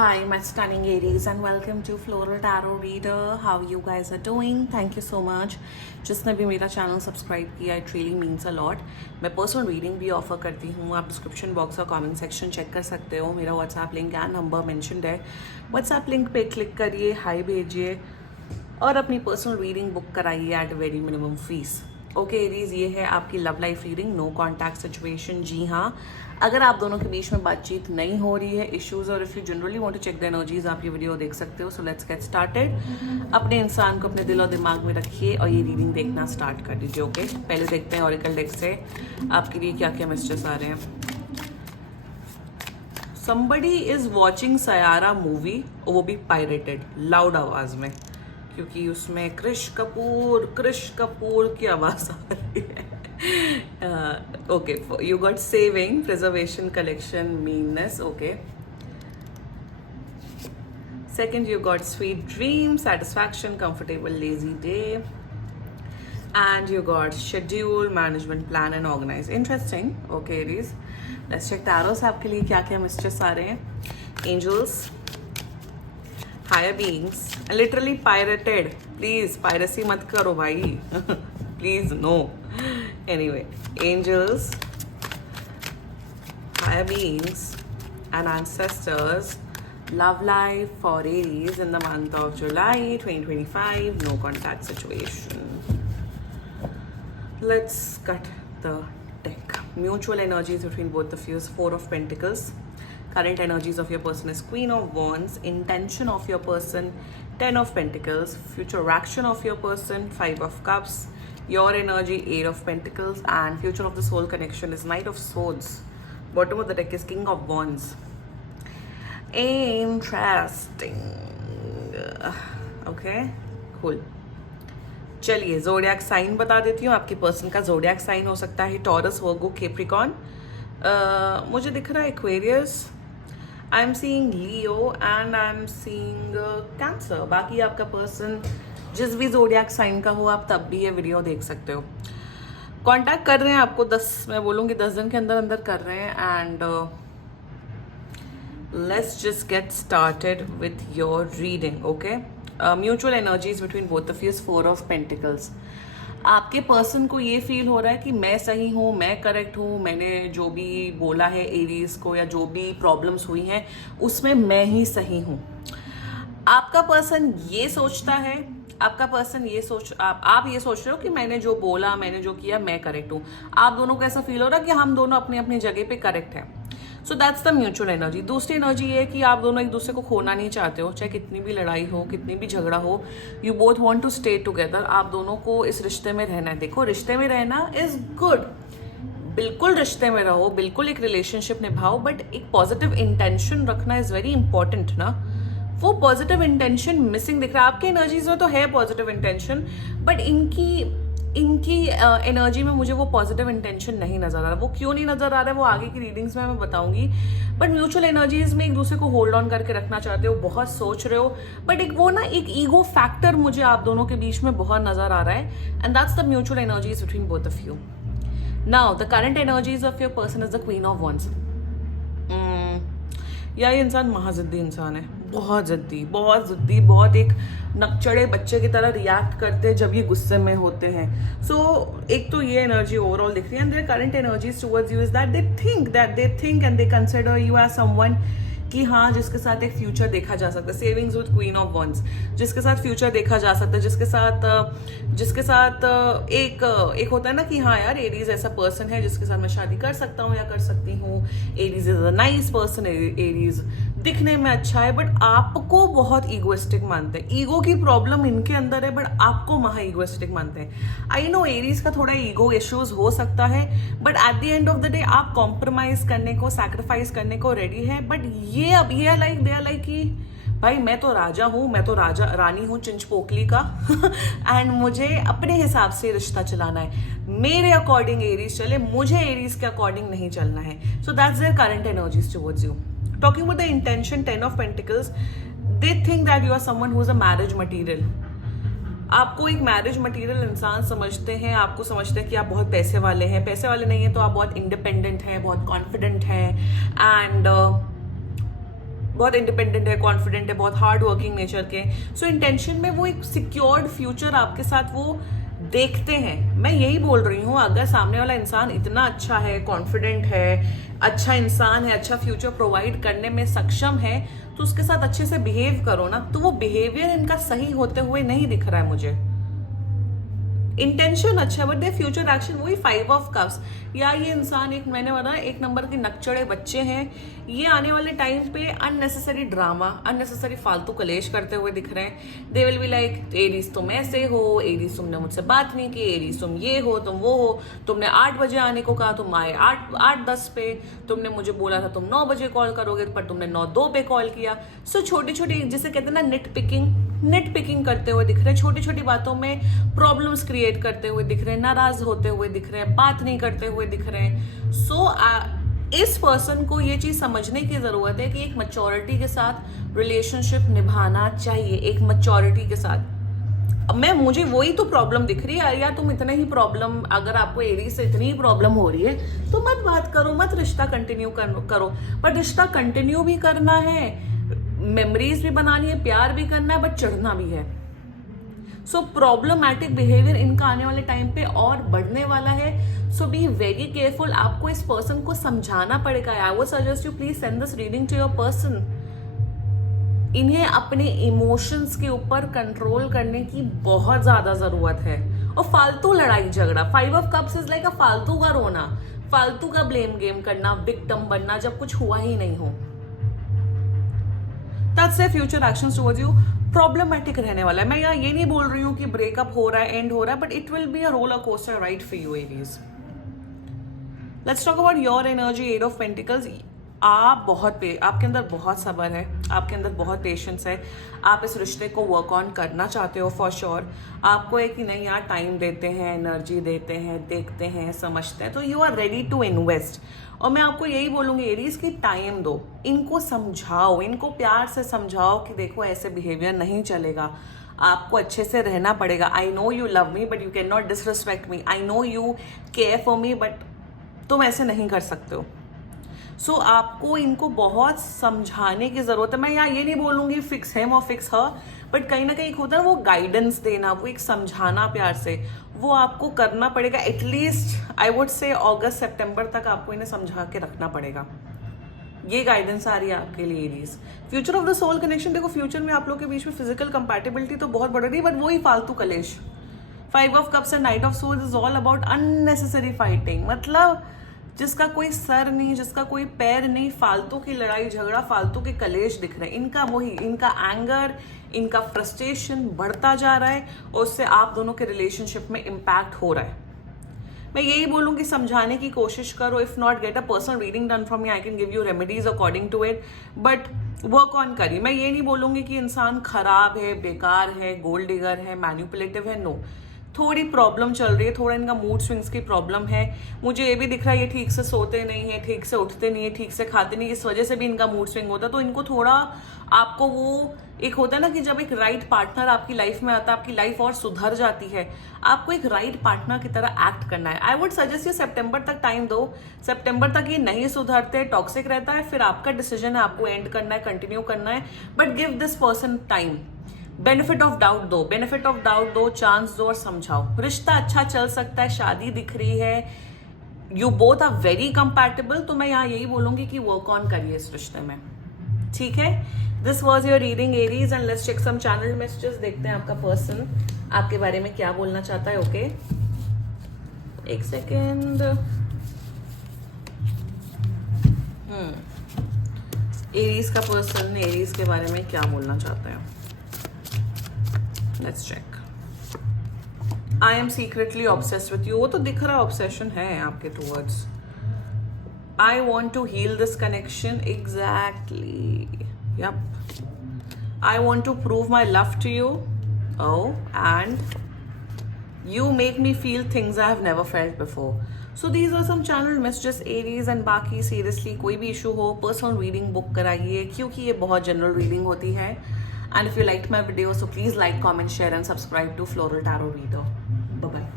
Hi, my stunning Aries, and welcome to Floral Tarot Reader. How you guys are doing? Thank you so much. जिसने भी मेरा channel subscribe किया, it really means a lot. मैं personal reading भी offer करती हूँ. आप description box और कमेंट सेक्शन चेक कर सकते हो. मेरा WhatsApp link and number mentioned है. व्हाट्सएप लिंक पे क्लिक करिए, हाई भेजिए और अपनी पर्सनल रीडिंग बुक कराइए at very minimum fees. Okay Aries, ये है आपकी love life reading. No contact situation. जी हाँ, अगर आप दोनों के बीच में बातचीत नहीं हो रही है, इश्यूज, और if you generally want to check the energies, आप ये वीडियो देख सकते हो. So let's get started. अपने इंसान को अपने दिल और दिमाग में रखिए और ये रीडिंग देखना स्टार्ट कर दीजिए. ओके, पहले देखते हैं ऑरिकल डेक से आपके लिए क्या क्या मैसेजेस आ रहे हैं. Somebody is watching Saiyaara movie, वो भी पायरेटेड, लाउड आवाज में, क्योंकि उसमें क्रिश कपूर की आवाज आ रही है. Okay, you got saving, preservation, collection, meanness. Okay, second you got sweet dream, satisfaction, comfortable lazy day, and you got schedule, management, plan and organize. Interesting. Okay Aries, let's check tarots. आपके लिए क्या क्या messages आ रहे हैं. Angels, higher beings, literally pirated. Please piracy मत करो भाई. Please no. Anyway, angels, higher beings and ancestors. Love life for Aries in the month of July 2025. No contact situation. Let's cut the deck. Mutual energies between both of you is Four of Pentacles. Current energies of your person is Queen of Wands. Intention of your person, Ten of Pentacles. Future action of your person, Five of Cups. Your energy, Eight of Pentacles. And future of the soul connection is Knight of Swords. Bottom of the deck is King of Wands. Interesting. Okay, cool. चलिए जोडियाक sign बता देती हूँ. आपके person का जोडियाक sign हो सकता है taurus, वर्गो, Capricorn. मुझे दिख रहा है Aquarius. I am seeing Leo and I am seeing cancer. बाकी आपका पर्सन जिस भी जोडियाक साइन का हो, आप तब भी ये वीडियो देख सकते हो. कांटेक्ट कर रहे हैं आपको 10, मैं बोलूँगी 10 दिन के अंदर अंदर कर रहे हैं. And let's just get started with your reading. Okay, mutual energies between both of you is Four of Pentacles. आपके पर्सन को ये फील हो रहा है कि मैं सही हूँ, मैं करेक्ट हूँ, मैंने जो भी बोला है एरीज को या जो भी प्रॉब्लम्स हुई हैं उसमें मैं ही सही हूँ. आपका पर्सन ये सोचता है, आपका पर्सन ये आप ये सोच रहे हो कि मैंने जो बोला, मैंने जो किया, मैं करेक्ट हूँ. आप दोनों को ऐसा फील हो रहा है कि हम दोनों अपनी अपनी जगह पे करेक्ट हैं. So that's the mutual energy. दूसरी एनर्जी ये है कि आप दोनों एक दूसरे को खोना नहीं चाहते हो, चाहे कितनी भी लड़ाई हो, कितनी भी झगड़ा हो. You both want to stay together. आप दोनों को इस रिश्ते में रहना है. देखो, रिश्ते में रहना इज गुड. बिल्कुल रिश्ते में रहो, बिल्कुल एक रिलेशनशिप निभाओ, बट एक पॉजिटिव इंटेंशन रखना इज वेरी इंपॉर्टेंट ना. वो पॉजिटिव इंटेंशन मिसिंग दिख रहा है. आपके एनर्जीज में तो है पॉजिटिव इंटेंशन, बट इनकी एनर्जी में मुझे वो पॉजिटिव इंटेंशन नहीं नजर आ रहा. वो क्यों नहीं नजर आ रहा है वो आगे की रीडिंग्स में मैं बताऊंगी. बट म्यूचुअल एनर्जीज में एक दूसरे को होल्ड ऑन करके रखना चाहते हो, बहुत सोच रहे हो, बट एक वो ना एक ईगो फैक्टर मुझे आप दोनों के बीच में बहुत नजर आ रहा है. And that's the mutual energies between both of you. Now the current energies of your person is the queen of wands. या ये इंसान महाजिद्दी इंसान है, बहुत जिद्दी, बहुत एक नकचड़े बच्चे की तरह रिएक्ट करते हैं जब ये गुस्से में होते हैं. सो एक तो ये एनर्जी ओवरऑल दिख रही है. And their current energies towards you is that they think and they consider you as someone कि हाँ, जिसके साथ एक फ्यूचर देखा जा सकता है. Savings with queen of wands, जिसके साथ फ्यूचर देखा जा सकता है, जिसके साथ एक होता है ना कि हाँ यार, एरीज ऐसा पर्सन है जिसके साथ मैं शादी कर सकता हूँ या कर सकती हूँ. Aries is a nice person. Aries दिखने में अच्छा है, बट आपको बहुत ईगोइस्टिक मानते हैं. ईगो की प्रॉब्लम इनके अंदर है, बट आपको महा ईगोइस्टिक मानते हैं. आई नो एरीज का थोड़ा ईगो इश्यूज हो सकता है, but at the end of the day आप कॉम्प्रोमाइज करने को, सैक्रिफाइस करने को रेडी है. बट ये अब ये लाइक कि भाई मैं तो राजा हूँ, मैं तो रानी हूँ चिंचपोकली का एंड मुझे अपने हिसाब से रिश्ता चलाना है. मेरे अकॉर्डिंग एरीज चले, मुझे एरीज के अकॉर्डिंग नहीं चलना है. So that's there current energies towards you. Talking about the intention, 10 of Pentacles, they think that you are someone who is a marriage material. आपको एक मैरिज मटेरियल इंसान समझते हैं. आपको समझते हैं कि आप बहुत पैसे वाले हैं. पैसे वाले नहीं हैं तो आप बहुत इंडिपेंडेंट हैं, बहुत कॉन्फिडेंट हैं, एंड बहुत इंडिपेंडेंट है, कॉन्फिडेंट है, बहुत हार्ड वर्किंग नेचर के। सो इंटेंशन में वो एक सिक्योर्ड फ्यूचर आपके साथ वो देखते हैं। मैं यही बोल रही हूँ, अगर सामने वाला इंसान इतना अच्छा है, कॉन्फिडेंट है, अच्छा इंसान है, अच्छा फ्यूचर प्रोवाइड करने में सक्षम है, तो उसके साथ अच्छे से बिहेव करो ना। तो वो बिहेवियर इनका सही होते हुए नहीं दिख रहा है मुझे। इंटेंशन अच्छा है बट दे फ्यूचर एक्शन वही 5 ऑफ कप्स। या ये इंसान, एक मैंने बताया, 1 नंबर के नकचड़े बच्चे हैं। ये आने वाले टाइम पे अननेसेसरी ड्रामा, अननेसेसरी फालतू कलेश करते हुए दिख रहे हैं। They will be like, Aries तुम ऐसे हो, एरीज तुमने मुझसे बात नहीं की, एरीज तुम ये हो, तुम वो हो, तुमने 8 बजे आने को कहा, तुम आए 8:10 पे, तुमने मुझे बोला था तुम 9 बजे कॉल करोगे पर तुमने 9:02 पे कॉल किया। सो छोटी छोटी, जिसे कहते हैं ना नेट पिकिंग करते हुए दिख रहे हैं, छोटी छोटी बातों में प्रॉब्लम्स क्रिएट करते हुए दिख रहे हैं, नाराज होते हुए दिख रहे हैं, बात नहीं करते हुए दिख रहे हैं। सो इस पर्सन को ये चीज समझने की जरूरत है कि एक मैच्योरिटी के साथ रिलेशनशिप निभाना चाहिए, एक मैच्योरिटी के साथ। मुझे वही तो प्रॉब्लम दिख रही है। या तुम इतने ही प्रॉब्लम, अगर आपको एरीज से इतनी ही प्रॉब्लम हो रही है तो मत बात करो, मत रिश्ता कंटिन्यू करो। बट रिश्ता कंटिन्यू भी करना है, मेमोरीज भी बनानी है, प्यार भी करना है, बट चढ़ना भी है। सो प्रॉब्लमैटिक बिहेवियर इनका आने वाले टाइम पे और बढ़ने वाला है। So be very careful. आपको इस पर्सन को समझाना पड़ेगा। I would suggest you please send this reading to your person. इन्हें अपने इमोशंस के ऊपर कंट्रोल करने की बहुत ज्यादा जरूरत है। और फालतू लड़ाई झगड़ा, 5 ऑफ कप्स इज लाइक फालतू का रोना, फालतू का ब्लेम गेम करना, विक्टिम बनना जब कुछ हुआ ही नहीं हो। That's their future actions towards you. Problematic रहने वाला है। मैं यहाँ ये नहीं बोल रही हूँ कि ब्रेकअप हो रहा है, एंड हो रहा है, but it will be a roller coaster ride for you Aries. Let's talk about your energy, 8 of pentacles. आपके अंदर बहुत सब्र है, आपके अंदर बहुत पेशेंस है। आप इस रिश्ते को वर्क ऑन करना चाहते हो फॉर श्योर। आपको है कि नहीं यार, टाइम देते हैं, एनर्जी देते हैं, देखते हैं, समझते हैं, तो you are ready to invest. और मैं आपको यही बोलूंगी एरीज की, टाइम दो, इनको समझाओ, इनको प्यार से समझाओ कि देखो ऐसे बिहेवियर नहीं चलेगा, आपको अच्छे से रहना पड़ेगा। I know you love me but you can not disrespect me. I know you care for me but तुम ऐसे नहीं कर सकते हो। सो आपको इनको बहुत समझाने की जरूरत है। मैं यहाँ ये नहीं बोलूंगी फिक्स हिम और फिक्स हर, बट कहीं ना कहीं होता है वो गाइडेंस देना, वो एक समझाना प्यार से, वो आपको करना पड़ेगा। एटलीस्ट आई वुड से अगस्त सितंबर तक आपको इन्हें समझा के रखना पड़ेगा। ये गाइडेंस आ रही है आपके लिए Aries. Future of the soul connection, देखो फ्यूचर में आप लोग के बीच में फिजिकल कंपैटिबिलिटी तो बहुत बढ़ रही है, बट वही फालतू कलेश। 5 of cups and knight of souls is all about unnecessary fighting. मतलब जिसका कोई सर नहीं, जिसका कोई पैर नहीं, फालतू की लड़ाई झगड़ा, फालतू के कलेश दिख रहे हैं। इनका एंगर, इनका फ्रस्ट्रेशन बढ़ता जा रहा है और उससे आप दोनों के रिलेशनशिप में इम्पैक्ट हो रहा है। मैं यही बोलूंगी, समझाने की कोशिश करो। If not, get a personal reading done from me, I can give you remedies according to it, but work on करिए। मैं ये नहीं बोलूंगी कि इंसान खराब है, बेकार है, गोल्ड डिगर है, मैनिपुलेटिव है। नो, थोड़ी प्रॉब्लम चल रही है, थोड़ा इनका मूड स्विंग्स की प्रॉब्लम है। मुझे ये भी दिख रहा है ये ठीक से सोते नहीं है, ठीक से उठते नहीं है, ठीक से खाते नहीं, इस वजह से भी इनका मूड स्विंग होता है। तो इनको थोड़ा, आपको वो एक होता है ना कि जब एक राइट पार्टनर आपकी लाइफ में आता है, आपकी लाइफ और सुधर जाती है। आपको एक राइट पार्टनर की तरह एक्ट करना है। आई वुड सजेस्ट ये सितंबर तक टाइम दो। सितंबर तक ये नहीं सुधरते, टॉक्सिक रहता है, फिर आपका डिसीजन है, आपको एंड करना है, कंटिन्यू करना है, but give this person time. Benefit of doubt दो, चांस दो और समझाओ। रिश्ता अच्छा चल सकता है, शादी दिख रही है, you both are very compatible. तो मैं यहाँ यही बोलूंगी कि वर्क ऑन करिए इस रिश्ते में, ठीक है। This was your reading Aries and let's check some channel messages. देखते हैं आपका पर्सन आपके बारे में क्या बोलना चाहता है। ओके, एक सेकेंड। एरीज का पर्सन एरीज के बारे में क्या बोलना चाहता है, let's check. I am secretly obsessed with you, वो तो दिख रहा ऑब्सेशन है आपके towards. I want to heal this connection, exactly, yep. I want to prove my love to you. Oh, and you make me feel things I have never felt before. So these are some channel messages Aries, and बाकी seriously कोई भी issue हो, personal reading book कराइए, क्योंकि ये बहुत general reading होती है। And if you liked my video, so please like, comment, share and subscribe to Floral Tarot Reader. Bye bye.